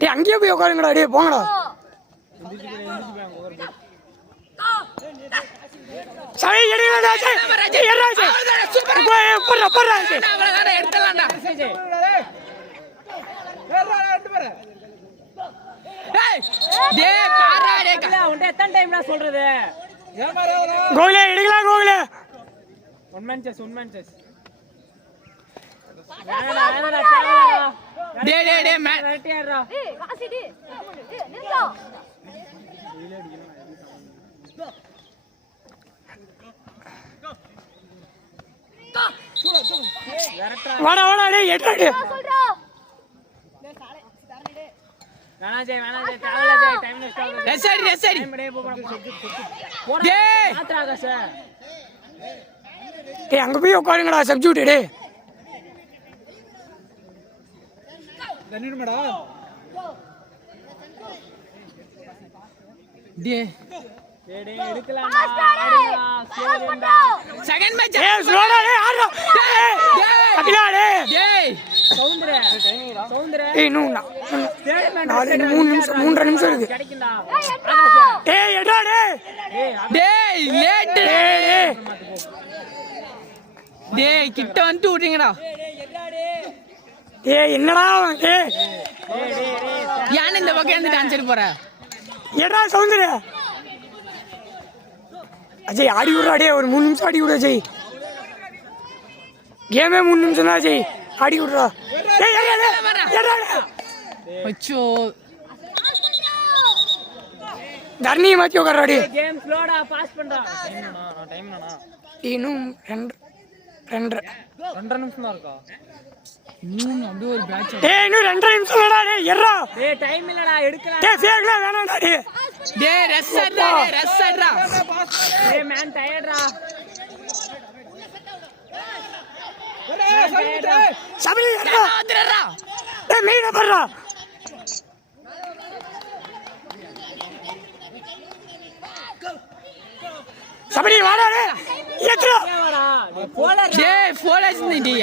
கீழே அங்கேயே போய் உட்காருங்கடா. டே போங்கடா. சரி எடுங்கடா. கோகுலே எடுக்கலாம். Gokhale one man chess. வாடா வாடா டேய் எட்டாடி அங்க போய் உட்காருங்கடா. சப்ஜூட் டே மூன்றரை நிமிஷம் இருக்கு. கிட்ட வந்து விடுறீங்கடா. என்னடா யானை இந்த பக்கம் இருந்து டான்ஸ் போற ஏடா சவுந்தர அஜய் ஆடி விடுறா. டே ஒரு 3 நிமிஷம் ஆடி விடு அஜய். கேமே 3 நிமிஷம் தான் அஜய். ஆடி விடுறா. தர்ணி மாத்தி உட்கார்றாடி. இன்னும் 2 நிமிஷம் தான் இருக்கா. இன்னும் அப்படியே ஒரு பேட்ச். இன்னும் 2 நிமிஷம் இல்லடா. டேய் எறா. டைம் இல்லடா எடுக்கலாம். ஃபேக்ல வேணாம்டா. ரெஸ்ட் ஆடுடா. மேன் டயர்ட்ரா. சபரி வந்துறடா. மீன பண்றா. சபரி வாடா. ஏத்ரா. போலஸ் நீ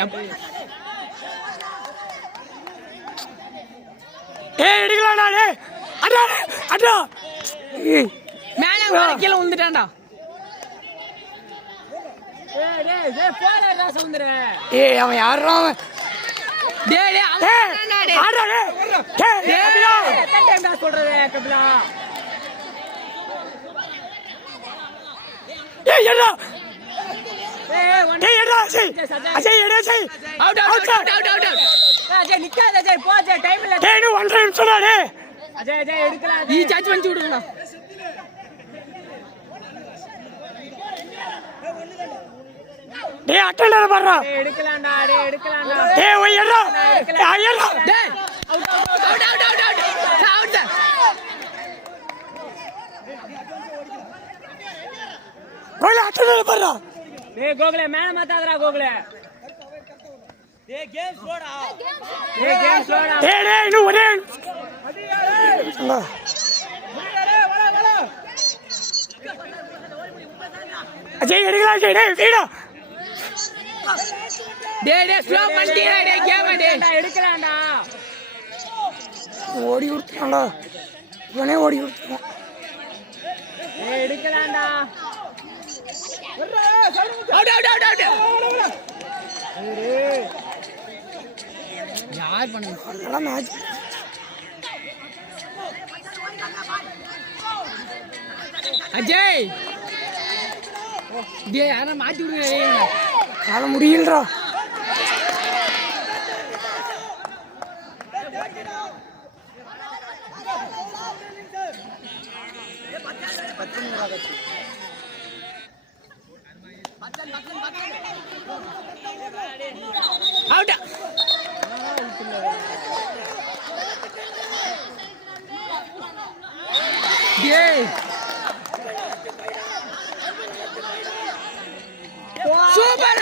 எடுக்கலாம்டா. அடா மேல கீழே விழுந்துட்டான்டா. ஏய் அவன் யாரா அவன் டேய் ஆடா டேய் கபிலா எத்தனை டைம் நான் சொல்றது கபிலா ஏய் எடா ஏய் எடா அஜய் எடா அவுட் அஜய் நிக்காத அஜய் போ அஜய் டைம் இல்ல டேய் நீ 1 நிமிஷம் டேய் அஜய் எடுக்கலாம் நீ சார்ஜ் பண்ணி விடுடா டேய் அட்டெண்டர் பண்றா எடுக்கலாம்டா டேய் ஓய் எடா ஐயடா டேய் அவுட் கோல அட்டெண்டர் பண்றா டேய் கோகுலே மேல மாத்தாதடா கோகுலே டேய் கேம் ஸ்லோடா டேய் இன்னும் ஒரே அஜய் எடுக்கலாம் டேய் வீடா டேய் ஸ்லோ பண்ணிட்டே டேய் கேம் எடுக்கலாம்டா ஓடி உட்றான்டா இவனே ஓடி உட்றான் டேய் எடுக்கலாம்டா அவுட் யார் பண்ணுங்க மேட்ச் அஜய் டேய் யாரா மாத்தி விடுங்க கால முடியலடா அவுட் டேய் சூப்பர்